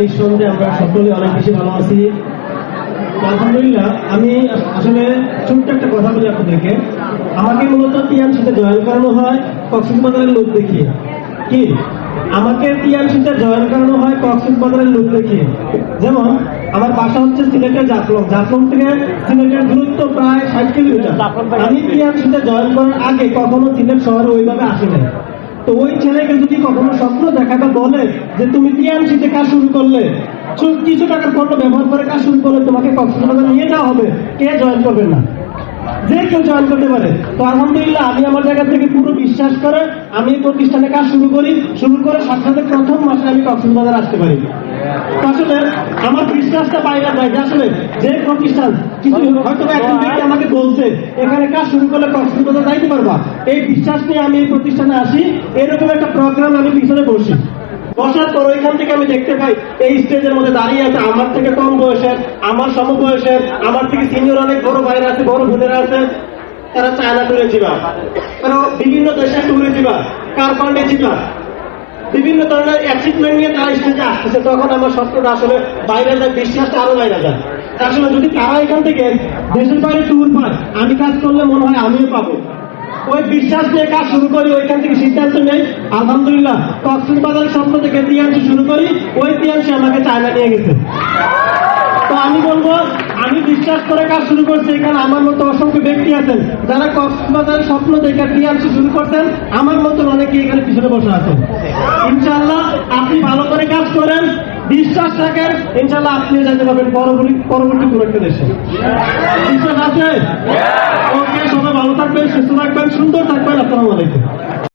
নিঃসন্দেহে আমরা সকলে অনেক বেশি ভালো আছি। আলহামদুলিল্লাহ। আমি আসলে ছোট্ট একটা কথা বলি আপনাদেরকে। আমাকে মূলত টিএমসিতে জয়েন করানো হয় কক্সবাজারের লোক দেখিয়ে। কি আমাকে টিএমসিতে জয়েন করানো হয় কক্সবাজারের লোক দেখিয়ে। যেমন আমার বাসা হচ্ছে সিলেটের জাফলং, জাফলং থেকে সিলেটের দূরত্ব প্রায় 60 কিলোমিটার। আমি টিএমসিতে জয়েন করার আগে কখনো সিলেট শহরে ওইভাবে আসি নাই। তো ওই ছেলেকে যদি কখনো স্বপ্ন দেখাটা বলে যে তুমি টিএমসিতে কাজ শুরু করলে, কিছু টাকার পণ্য ব্যবহার করে কাজ শুরু করলে তোমাকে কক্সবাজার নিয়ে যাওয়া হবে, কে জয়েন করবেন না? যে কেউ জয়েন করতে পারে। তো আলহামদুলিল্লাহ আমি আমার জায়গা থেকে পুরো বিশ্বাস করে আমি এই প্রতিষ্ঠানে কাজ শুরু করে সাথে সাথে প্রথম মাসে আমি কক্সবাজার আসতে পারি। আসলে আমার বিশ্বাসটা বাইরে যায় যে আসলে যে প্রতিষ্ঠান কিছু হয়তো একজন ব্যক্তি আমাকে বলছে এখানে কাজ শুরু করলে কক্সবাজার যাইতে পারবা, এই বিশ্বাস নিয়ে আমি এই প্রতিষ্ঠানে আসি। এরকম একটা প্রোগ্রাম আমি পিছনে বসি, বসার পর ওইখান থেকে আমি দেখতে পাই এই স্টেজের মধ্যে দাঁড়িয়ে আছে আমার থেকে কম বয়সের, আমার সমবয়সের, আমার থেকে সিনিয়র অনেক বড় ভাইরা আছে, বড় বোনেরা আছে। তারা চায়না ট্যুরে যাবা, তারা বিভিন্ন দেশের ট্যুরে যাবা, কারপান্ডে যাবা, বিভিন্ন ধরনের অ্যাচিভমেন্ট নিয়ে তারা স্টেজে আসতেছে। তখন আমার স্বপ্নটা আসলে বাইরে যায়, বিশ্বাসটা আরো বাইরে যায়। আসলে যদি তারা এখান থেকে দেশের বাইরে ট্যুর পায়, আমি কাজ করলে মনে হয় আমিও পাবো। ওই বিশ্বাস নিয়ে কাজ শুরু করি, ওইখান থেকে সিদ্ধান্ত নেই। আলহামদুলিল্লাহ কক্সবাজারের স্বপ্ন থেকে টিএমসি শুরু করি, ওই টিএমসি আমাকে চায়না নিয়ে গেছে। তো আমি বলবো আমি বিশ্বাস করে কাজ শুরু করছি। এখানে আমার মতো অসংখ্য ব্যক্তি আছেন যারা কক্সবাজারের স্বপ্ন দেখে টিএমসি শুরু করতেন, আমার মতন অনেকে এখানে পিছনে বসে আছেন। ইনশাআল্লাহ আপনি ভালো করে কাজ করেন, বিশ্বাস রাখেন, ইনশাআল্লাহ আপনিও যেতে পারবেন পরবর্তী কোনো একটা দেশে। বিশ্বাস আছে? ওকে, সবাই ভালো থাকবেন, সুস্থ থাকবেন, সুন্দর থাকবেন। আসসালামু আলাইকুম।